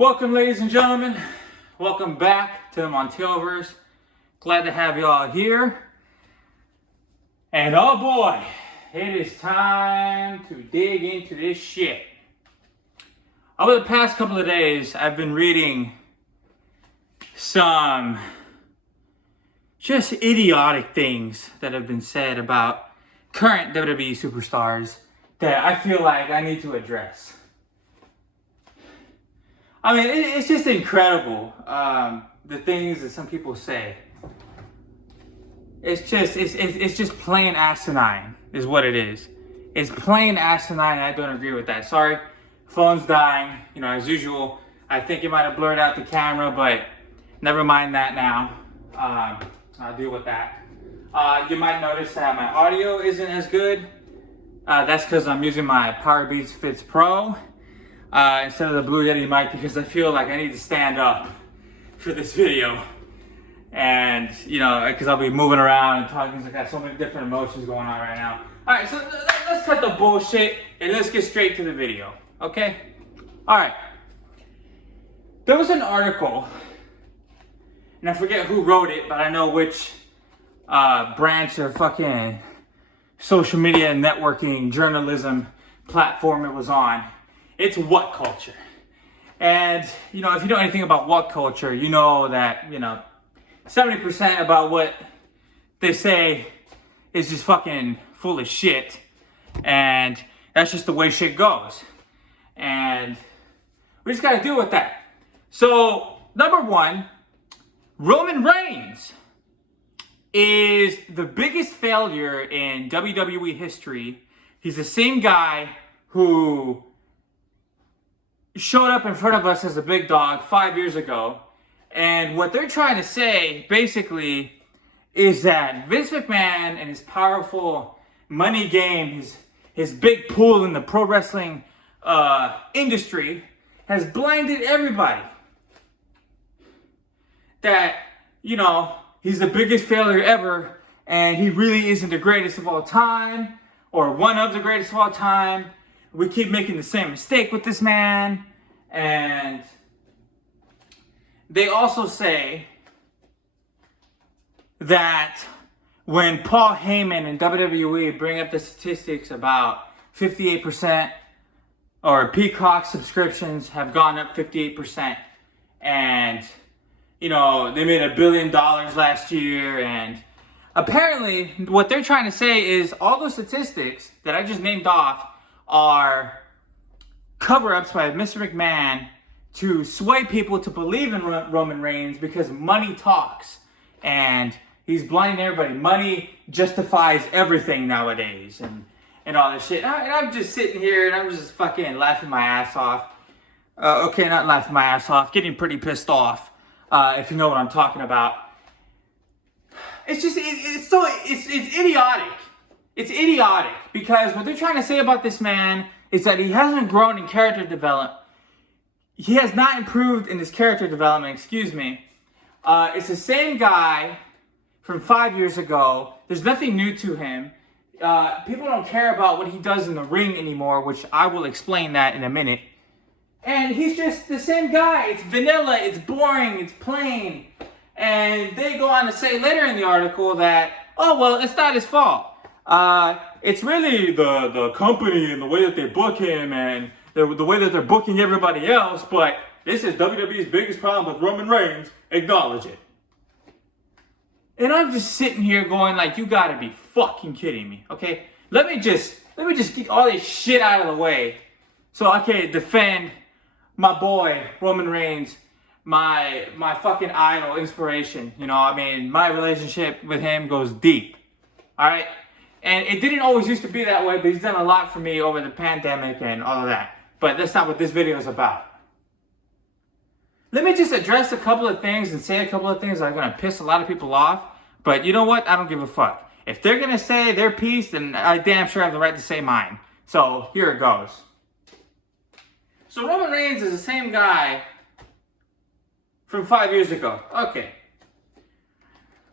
Welcome, ladies and gentlemen. Welcome back to the Monteilverse. Glad to have you all here. And oh boy, it is time to dig into this shit. Over the past couple of days, I've been reading some just idiotic things that have been said about current WWE superstars that I feel like I need to address. I mean, it's just incredible, the things that some people say. It's just plain asinine, is what it is. It's plain asinine, and I don't agree with that. Sorry, phone's dying, as usual. I think it might have blurred out the camera, but never mind that now. I'll deal with that. You might notice that my audio isn't as good. That's because I'm using my Powerbeats Fits Pro. Instead of the Blue Yeti mic, because I feel like I need to stand up for this video. And, because I'll be moving around and talking, I got so many different emotions going on right now. Alright, so let's cut the bullshit and let's get straight to the video, okay? Alright. There was an article, and I forget who wrote it, but I know which branch of fucking social media and networking journalism platform it was on. It's WhatCulture. And, if you know anything about WhatCulture, you know that, 70% about what they say is just fucking full of shit. And that's just the way shit goes. And we just gotta deal with that. So, number one, Roman Reigns is the biggest failure in WWE history. He's the same guy who showed up in front of us as a big dog 5 years ago. And what they're trying to say, basically, is that Vince McMahon and his powerful money game, his big pool in the pro wrestling industry, has blinded everybody. That, he's the biggest failure ever, and he really isn't the greatest of all time, or one of the greatest of all time. We keep making the same mistake with this man. And they also say that when Paul Heyman and WWE bring up the statistics about 58% or Peacock subscriptions have gone up 58%. And, they made $1 billion last year. And apparently what they're trying to say is all those statistics that I just named off are cover-ups by Mr. McMahon to sway people to believe in Roman Reigns because money talks. And he's blinding everybody. Money justifies everything nowadays and all this shit. And I'm just sitting here and I'm just fucking laughing my ass off. Okay, not laughing my ass off. Getting pretty pissed off, if you know what I'm talking about. It's just, it's idiotic. It's idiotic because what they're trying to say about this man is that he hasn't grown in character development. He has not improved in his character development, It's the same guy from 5 years ago. There's nothing new to him. People don't care about what he does in the ring anymore, which I will explain that in a minute. And he's just the same guy. It's vanilla, it's boring, it's plain. And they go on to say later in the article that, oh, well, it's not his fault. It's really the company and the way that they book him and the way that they're booking everybody else, but this is WWE's biggest problem with Roman Reigns. Acknowledge it. And I'm just sitting here going like, you gotta be fucking kidding me, okay? Let me just get all this shit out of the way so I can defend my boy, Roman Reigns, my fucking idol, inspiration. My relationship with him goes deep, all right? And it didn't always used to be that way, but he's done a lot for me over the pandemic and all of that. But that's not what this video is about. Let me just address a couple of things and say a couple of things that are going to piss a lot of people off. But you know what? I don't give a fuck. If they're going to say their piece, then I damn sure have the right to say mine. So here it goes. So Roman Reigns is the same guy from 5 years ago. Okay.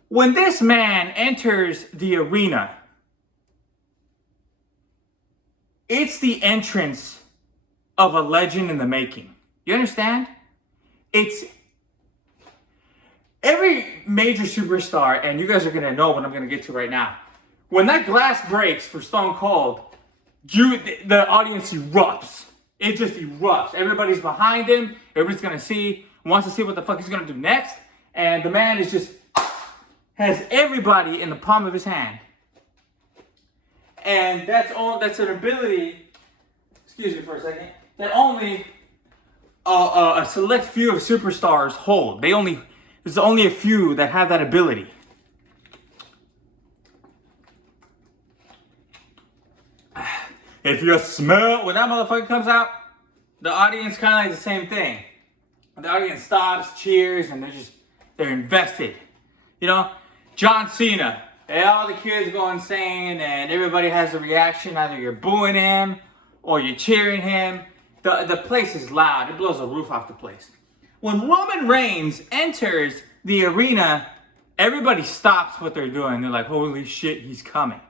When this man enters the arena, it's the entrance of a legend in the making. You understand? It's every major superstar, and you guys are gonna know what I'm gonna get to right now. When that glass breaks for Stone Cold, the audience erupts. It just erupts. Everybody's behind him. Everybody's gonna wants to see what the fuck he's gonna do next. And the man has everybody in the palm of his hand. And that's an ability, excuse me for a second, that only a select few of superstars hold. There's only a few that have that ability. If you smell, when that motherfucker comes out, the audience kind of like the same thing. The audience stops, cheers, and they're invested. You know, John Cena, all the kids go insane, and everybody has a reaction. Either you're booing him or you're cheering him. The place is loud. It blows the roof off the place. When Roman Reigns enters the arena, everybody stops what they're doing. They're like, holy shit, he's coming.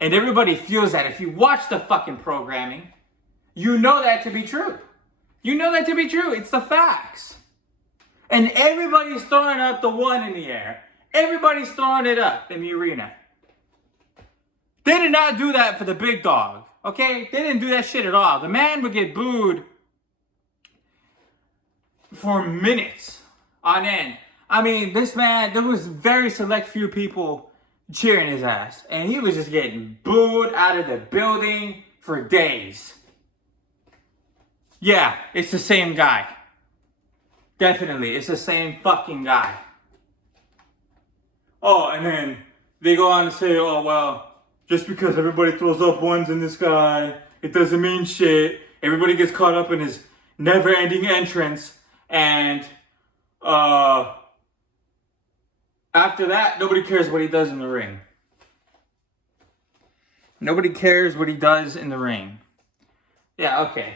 And everybody feels that. If you watch the fucking programming, you know that to be true. You know that to be true. It's the facts. And everybody's throwing up the one in the air. Everybody's throwing it up in the arena. They did not do that for the big dog. Okay? They didn't do that shit at all. The man would get booed for minutes on end. I mean, this man, there was very select few people cheering his ass. And he was just getting booed out of the building for days. Yeah, it's the same guy. Definitely, it's the same fucking guy. Oh, and then they go on to say, oh, well, just because everybody throws up ones in this guy, it doesn't mean shit. Everybody gets caught up in his never-ending entrance. And after that, nobody cares what he does in the ring. Nobody cares what he does in the ring. Yeah, okay.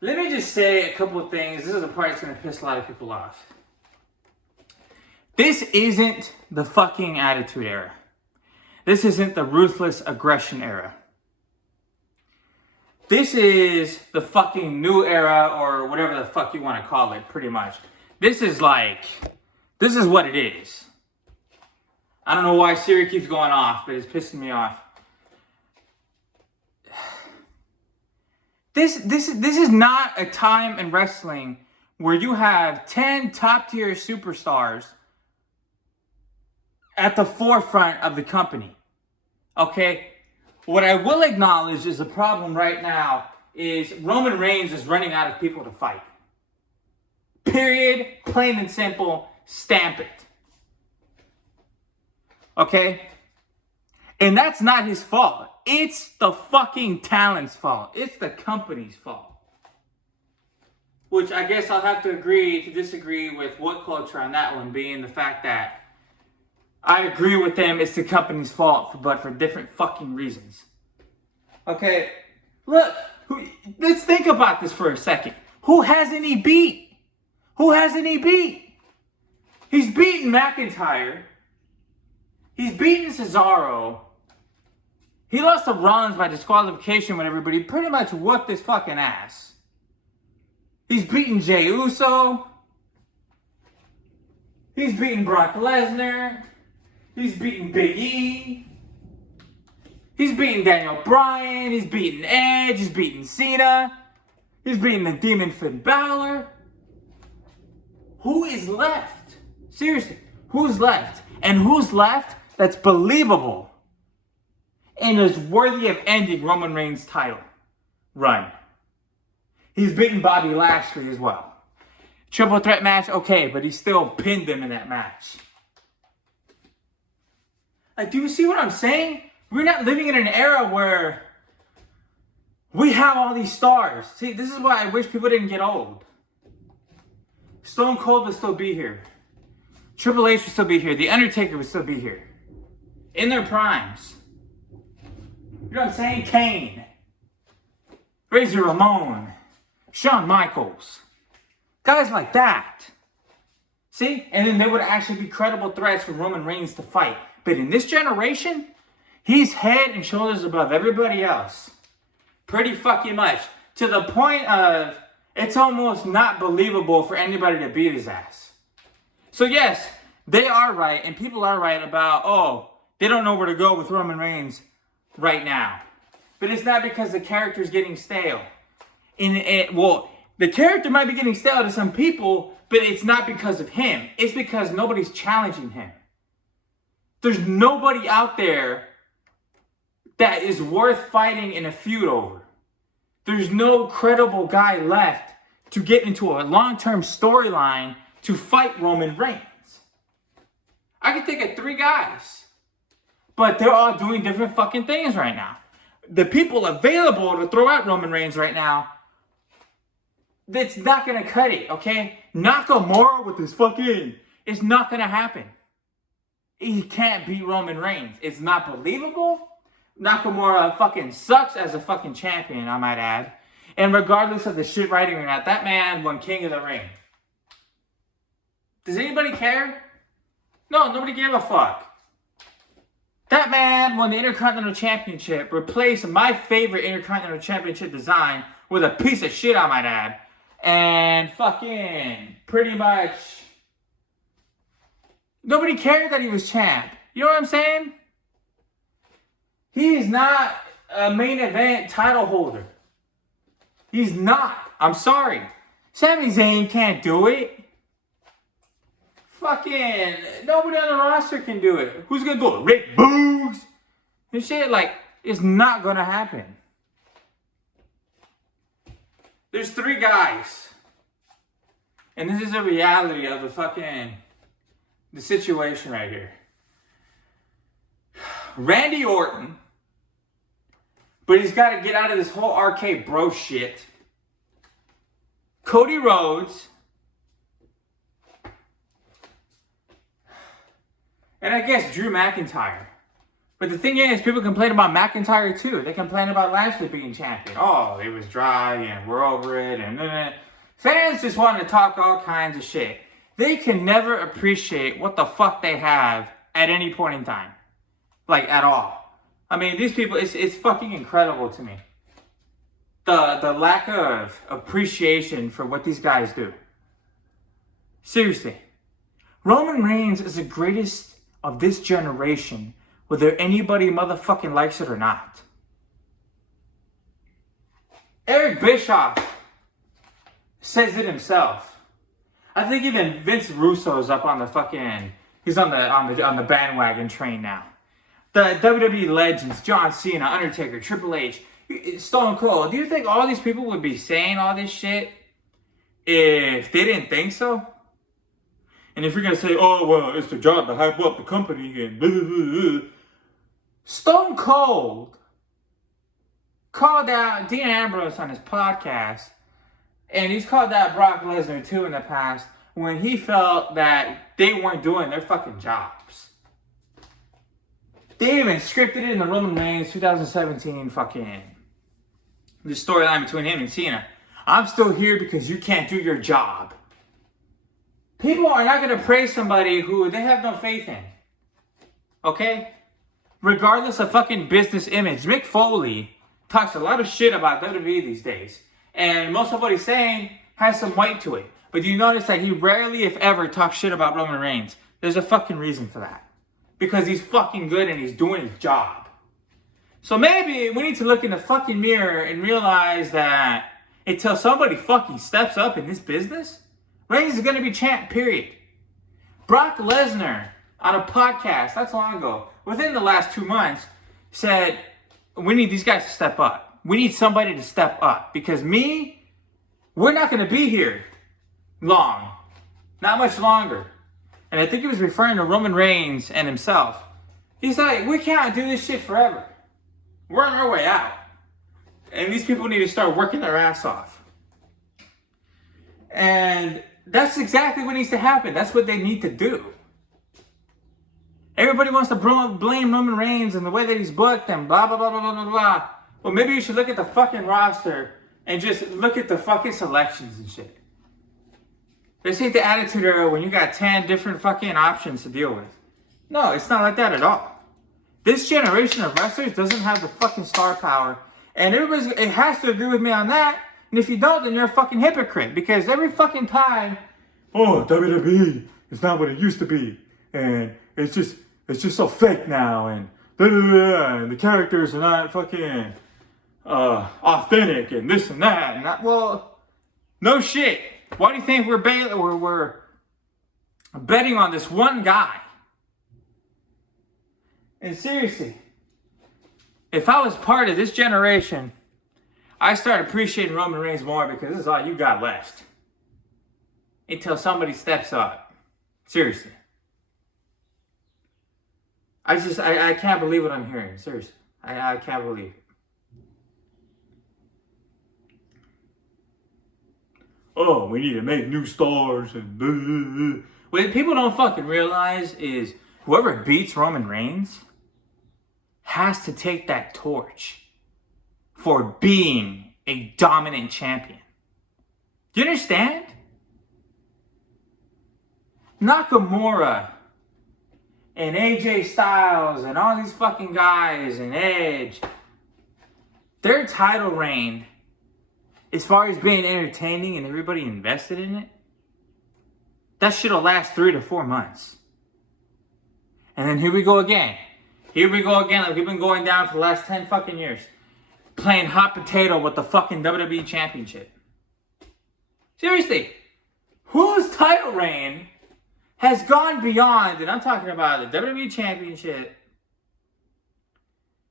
Let me just say a couple of things. This is the part that's going to piss a lot of people off. This isn't the fucking Attitude Era. This isn't the Ruthless Aggression Era. This is the fucking new era, or whatever the fuck you want to call it, pretty much. This is what it is. I don't know why Siri keeps going off, but it's pissing me off. This is not a time in wrestling where you have 10 top-tier superstars at the forefront of the company. Okay? What I will acknowledge is the problem right now is Roman Reigns is running out of people to fight. Period. Plain and simple. Stamp it. Okay? And that's not his fault. It's the fucking talent's fault. It's the company's fault. Which I guess I'll have to agree to disagree with WhatCulture on that one, being the fact that I agree with them, it's the company's fault, but for different fucking reasons. Okay? Look, let's think about this for a second. Who hasn't he beat? Who hasn't he beat? He's beaten McIntyre. He's beaten Cesaro. He lost to Rollins by disqualification when everybody pretty much whooped his fucking ass. He's beaten Jey Uso. He's beaten Brock Lesnar. He's beaten Big E. He's beaten Daniel Bryan. He's beaten Edge. He's beaten Cena. He's beaten the Demon Finn Balor. Who is left? Seriously, who's left? And who's left that's believable and is worthy of ending Roman Reigns' title run? He's beaten Bobby Lashley as well. Triple threat match, okay, but he still pinned him in that match. Like, do you see what I'm saying? We're not living in an era where we have all these stars. See, this is why I wish people didn't get old. Stone Cold would still be here. Triple H would still be here. The Undertaker would still be here. In their primes. You know what I'm saying? Kane. Razor Ramon. Shawn Michaels. Guys like that. See? And then they would actually be credible threats for Roman Reigns to fight. But in this generation, he's head and shoulders above everybody else. Pretty fucking much. To the point of It's almost not believable for anybody to beat his ass. So yes, they are right, and people are right about, oh, they don't know where to go with Roman Reigns right now. But it's not because the character's getting stale. The character might be getting stale to some people, but it's not because of him. It's because nobody's challenging him. There's nobody out there that is worth fighting in a feud over. There's no credible guy left to get into a long-term storyline to fight Roman Reigns. I can think of 3 guys, but they're all doing different fucking things right now. The people available to throw out Roman Reigns right now, that's not gonna cut it, okay? Nakamura with his fucking, it's not gonna happen. He can't beat Roman Reigns. It's not believable. Nakamura fucking sucks as a fucking champion, I might add. And regardless of the shit writing or not, that man won King of the Ring. Does anybody care? No, nobody gave a fuck. That man won the Intercontinental Championship, replaced my favorite Intercontinental Championship design with a piece of shit, I might add. And fucking pretty much nobody cared that he was champ. You know what I'm saying? He is not a main event title holder. He's not. I'm sorry. Sami Zayn can't do it. Fucking nobody on the roster can do it. Who's gonna do it? Rick Boogs and shit. Like, it's not gonna happen. There's 3 guys, and this is the reality of the situation right here. Randy Orton, but he's got to get out of this whole RK Bro shit. Cody Rhodes, and I guess Drew McIntyre. But the thing is, people complain about McIntyre too. They complain about Lashley being champion. Oh, it was dry and we're over it. And fans just want to talk all kinds of shit. They can never appreciate what the fuck they have at any point in time. Like, at all. I mean, these people, it's fucking incredible to me. The lack of appreciation for what these guys do. Seriously. Roman Reigns is the greatest of this generation, whether anybody motherfucking likes it or not. Eric Bischoff says it himself. I think even Vince Russo's up on the fucking, he's on the bandwagon train now. The WWE legends, John Cena, Undertaker, Triple H, Stone Cold. Do you think all these people would be saying all this shit if they didn't think so? And if you're going to say, oh, well, it's their job to hype up the company and blah, blah, blah, blah. Stone Cold called out Dean Ambrose on his podcast, and he's called out Brock Lesnar too in the past, when he felt that they weren't doing their fucking jobs. They even scripted it in the Roman Reigns 2017 fucking the storyline between him and Cena. I'm still here because you can't do your job. People are not going to praise somebody who they have no faith in. Okay? Regardless of fucking business image. Mick Foley talks a lot of shit about WWE these days. And most of what he's saying has some weight to it. But you notice that he rarely, if ever, talks shit about Roman Reigns. There's a fucking reason for that. Because he's fucking good and he's doing his job. So maybe we need to look in the fucking mirror and realize that until somebody fucking steps up in this business, Reigns is going to be champ, period. Brock Lesnar, on a podcast, that's long ago, within the last 2 months, said, we need these guys to step up. We need somebody to step up. Because we're not going to be here long. Not much longer. And I think he was referring to Roman Reigns and himself. He's like, we can't do this shit forever. We're on our way out. And these people need to start working their ass off. And that's exactly what needs to happen. That's what they need to do. Everybody wants to blame Roman Reigns and the way that he's booked and blah, blah, blah, blah, blah, blah. Well, maybe you should look at the fucking roster and just look at the fucking selections and shit. They say the attitude era when you got 10 different fucking options to deal with. No, it's not like that at all. This generation of wrestlers doesn't have the fucking star power. And it has to agree with me on that And if you don't, then you're a fucking hypocrite. Because every fucking time, oh, WWE is not what it used to be. And it's just so fake now. And and the characters are not fucking authentic and this and that. And that, well, no shit. Why do you think we're betting on this one guy? And seriously, if I was part of this generation, I start appreciating Roman Reigns more because this is all you got left. Until somebody steps up. Seriously. I can't believe what I'm hearing. Seriously. I can't believe it. Oh, we need to make new stars and blah, blah, blah. What people don't fucking realize is whoever beats Roman Reigns has to take that torch for being a dominant champion. Do you understand? Nakamura and AJ Styles and all these fucking guys and Edge, their title reign, as far as being entertaining and everybody invested in it, that shit'll last 3 to 4 months. And then here we go again. Like we've been going down for the last 10 fucking years. Playing hot potato with the fucking WWE Championship. Seriously. Whose title reign has gone beyond, and I'm talking about the WWE Championship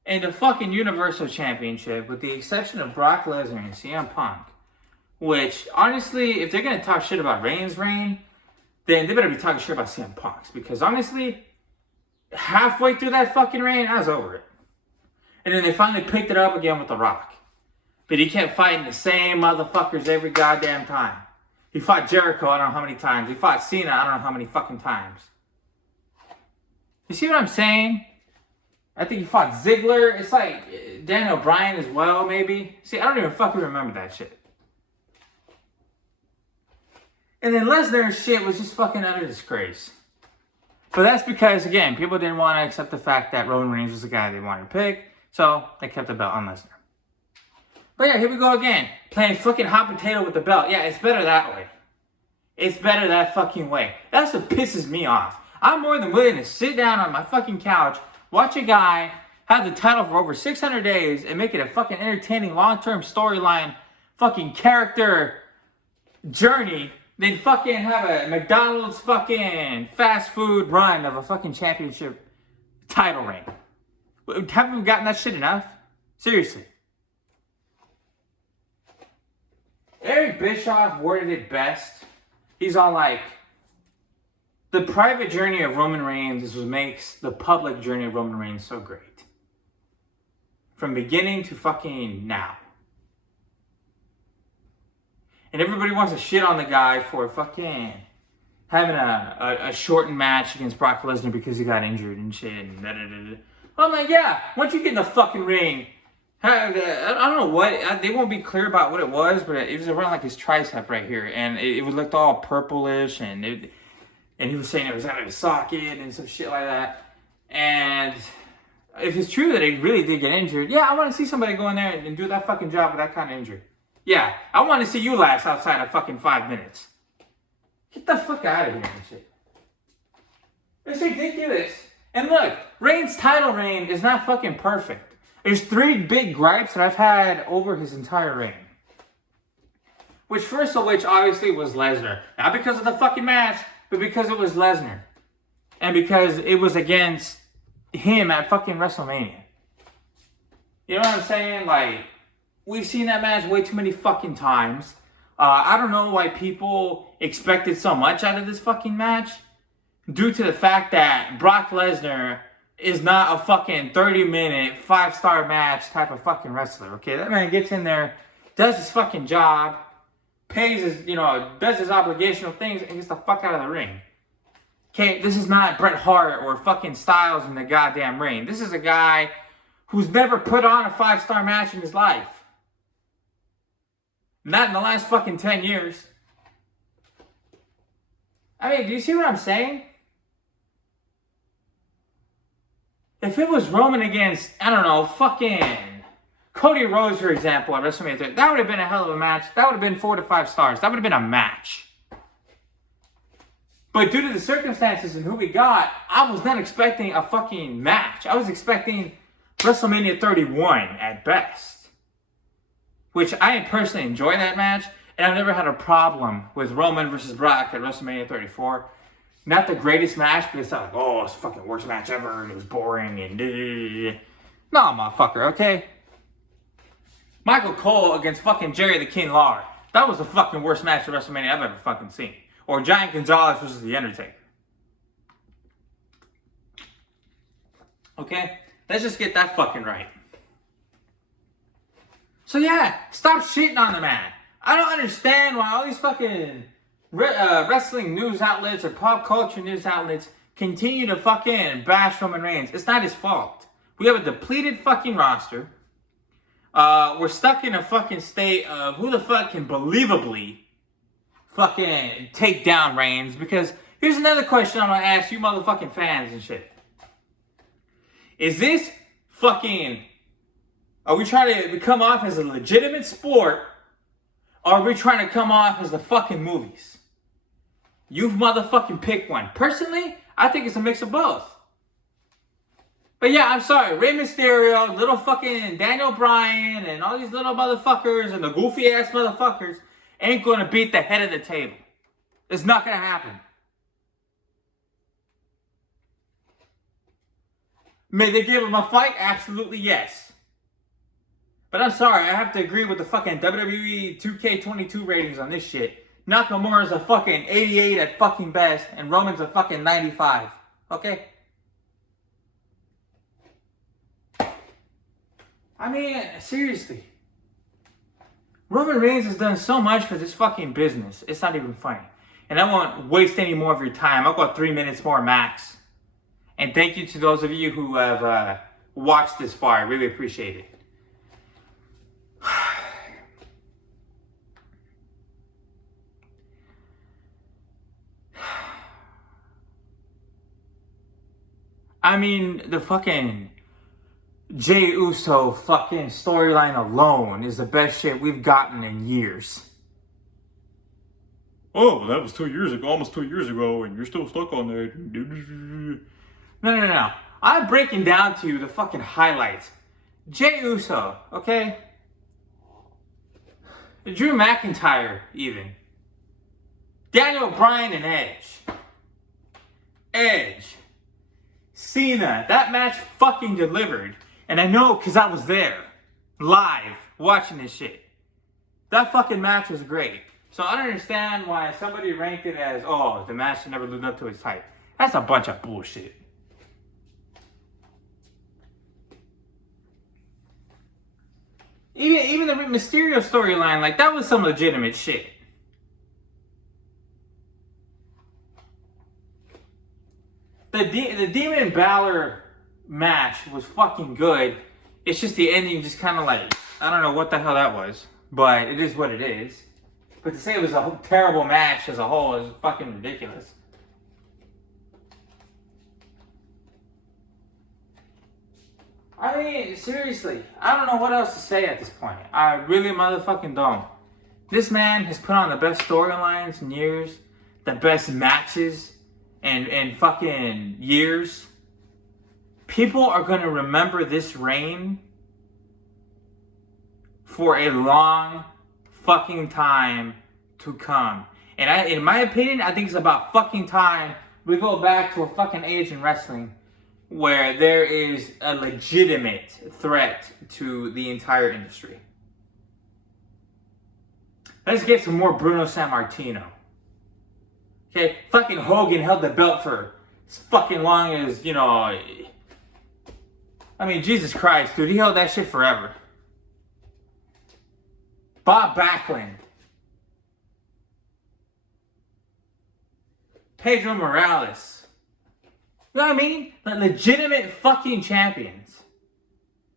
and the fucking Universal Championship, with the exception of Brock Lesnar and CM Punk. Which, honestly, if they're going to talk shit about Reigns' reign, then they better be talking shit about CM Punk's. Because honestly, halfway through that fucking reign, I was over it. And then they finally picked it up again with The Rock. But he kept fighting the same motherfuckers every goddamn time. He fought Jericho, I don't know how many times. He fought Cena, I don't know how many fucking times. You see what I'm saying? I think he fought Ziggler. It's like Daniel Bryan as well, maybe. See, I don't even fucking remember that shit. And then Lesnar's shit was just fucking utter disgrace. But that's because, again, people didn't want to accept the fact that Roman Reigns was the guy they wanted to pick. So they kept the belt on Lesnar. But yeah, here we go again. Playing fucking hot potato with the belt. Yeah, it's better that way. It's better that fucking way. That's what pisses me off. I'm more than willing to sit down on my fucking couch, watch a guy have the title for over 600 days and make it a fucking entertaining long-term storyline, fucking character journey, then fucking have a McDonald's fucking fast food run of a fucking championship title reign. Haven't we gotten that shit enough? Seriously. Eric Bischoff worded it best. He's all like, the private journey of Roman Reigns is what makes the public journey of Roman Reigns so great. From beginning to fucking now. And everybody wants to shit on the guy for fucking having a shortened match against Brock Lesnar because he got injured and shit. And I'm like, yeah, once you get in the fucking ring, I don't know what, they won't be clear about what it was, but it was around like his tricep right here. And it looked all purplish, and he was saying it was out of his socket and some shit like that. And if it's true that he really did get injured, yeah, I want to see somebody go in there and do that fucking job with that kind of injury. Yeah, I want to see you last outside of fucking 5 minutes. Get the fuck out of here and shit. It's ridiculous. And look, Reigns' title reign is not fucking perfect. There's 3 big gripes that I've had over his entire reign. Which, first of which, obviously was Lesnar. Not because of the fucking match, but because it was Lesnar. And because it was against him at fucking WrestleMania. You know what I'm saying? Like, we've seen that match way too many fucking times. I don't know why people expected so much out of this fucking match. Due to the fact that Brock Lesnar is not a fucking 30-minute, 5-star match type of fucking wrestler. Okay, that man gets in there, does his fucking job, pays his, does his obligational things, and gets the fuck out of the ring. Okay, this is not Bret Hart or fucking Styles in the goddamn ring. This is a guy who's never put on a 5-star match in his life. Not in the last fucking 10 years. I mean, do you see what I'm saying? If it was Roman against, I don't know, fucking Cody Rhodes, for example, at WrestleMania 30, that would have been a hell of a match. That would have been 4 to 5 stars. That would have been a match. But due to the circumstances and who we got, I was not expecting a fucking match. I was expecting WrestleMania 31 at best. Which I personally enjoy that match. And I've never had a problem with Roman versus Brock at WrestleMania 34. Not the greatest match, but it's not like, oh, it's the fucking worst match ever, and it was boring, and no, motherfucker, okay? Michael Cole against fucking Jerry the King Lawler. That was the fucking worst match at WrestleMania I've ever fucking seen. Or Giant Gonzalez versus The Undertaker. Okay? Let's just get that fucking right. So yeah, stop shitting on the man. I don't understand why all these fucking wrestling news outlets or pop culture news outlets continue to fucking bash Roman Reigns. It's not his fault. We have a depleted fucking roster. We're stuck in a fucking state of who the fuck can believably fucking take down Reigns. Because here's another question I'm gonna ask you motherfucking fans and shit. Is this fucking... Are we trying to come off as a legitimate sport? Or are we trying to come off as the fucking movies? You motherfucking pick one. Personally, I think it's a mix of both. But yeah, I'm sorry. Rey Mysterio, little fucking Daniel Bryan, and all these little motherfuckers and the goofy ass motherfuckers ain't gonna beat the head of the table. It's not gonna happen. May they give him a fight? Absolutely yes. But I'm sorry, I have to agree with the fucking WWE 2K22 ratings on this shit. Nakamura's a fucking 88 at fucking best, and Roman's a fucking 95. Okay? I mean, seriously. Roman Reigns has done so much for this fucking business. It's not even funny. And I won't waste any more of your time. I'll go 3 minutes more max. And thank you to those of you who have watched this far. I really appreciate it. I mean, the fucking Jey Uso fucking storyline alone is the best shit we've gotten in years. Oh, that was 2 years ago, almost 2 years ago, and you're still stuck on there. No. I'm breaking down to you the fucking highlights. Jey Uso, okay? Drew McIntyre, even. Daniel Bryan and Edge. Cena. That match fucking delivered. And I know because I was there. Live. Watching this shit. That fucking match was great. So I don't understand why somebody ranked it as, oh, the match never lived up to its hype. That's a bunch of bullshit. Even the Mysterio storyline, like, that was some legitimate shit. The Demon Balor match was fucking good. It's just the ending just kind of like, I don't know what the hell that was. But it is what it is. But to say it was a terrible match as a whole is fucking ridiculous. I mean, seriously, I don't know what else to say at this point. I really motherfucking don't. This man has put on the best storylines in years, the best matches in fucking years. People are gonna remember this reign for a long fucking time to come. And in my opinion, I think it's about fucking time we go back to a fucking age in wrestling where there is a legitimate threat to the entire industry. Let's get some more Bruno Sammartino. Okay, fucking Hogan held the belt for as fucking long as, you know... I mean, Jesus Christ, dude, he held that shit forever. Bob Backlund. Pedro Morales. You know what I mean? Like legitimate fucking champions.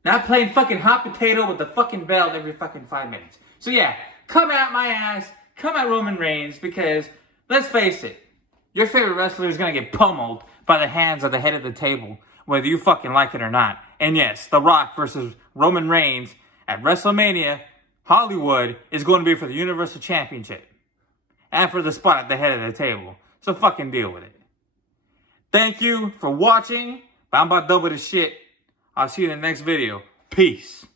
Not playing fucking hot potato with the fucking belt every fucking 5 minutes. So yeah, come at my ass, come at Roman Reigns, because let's face it, your favorite wrestler is gonna get pummeled by the hands of the head of the table, whether you fucking like it or not. And yes, The Rock versus Roman Reigns at WrestleMania, Hollywood is going to be for the Universal Championship. And for the spot at the head of the table. So fucking deal with it. Thank you for watching. But I'm about to double this shit. I'll see you in the next video. Peace.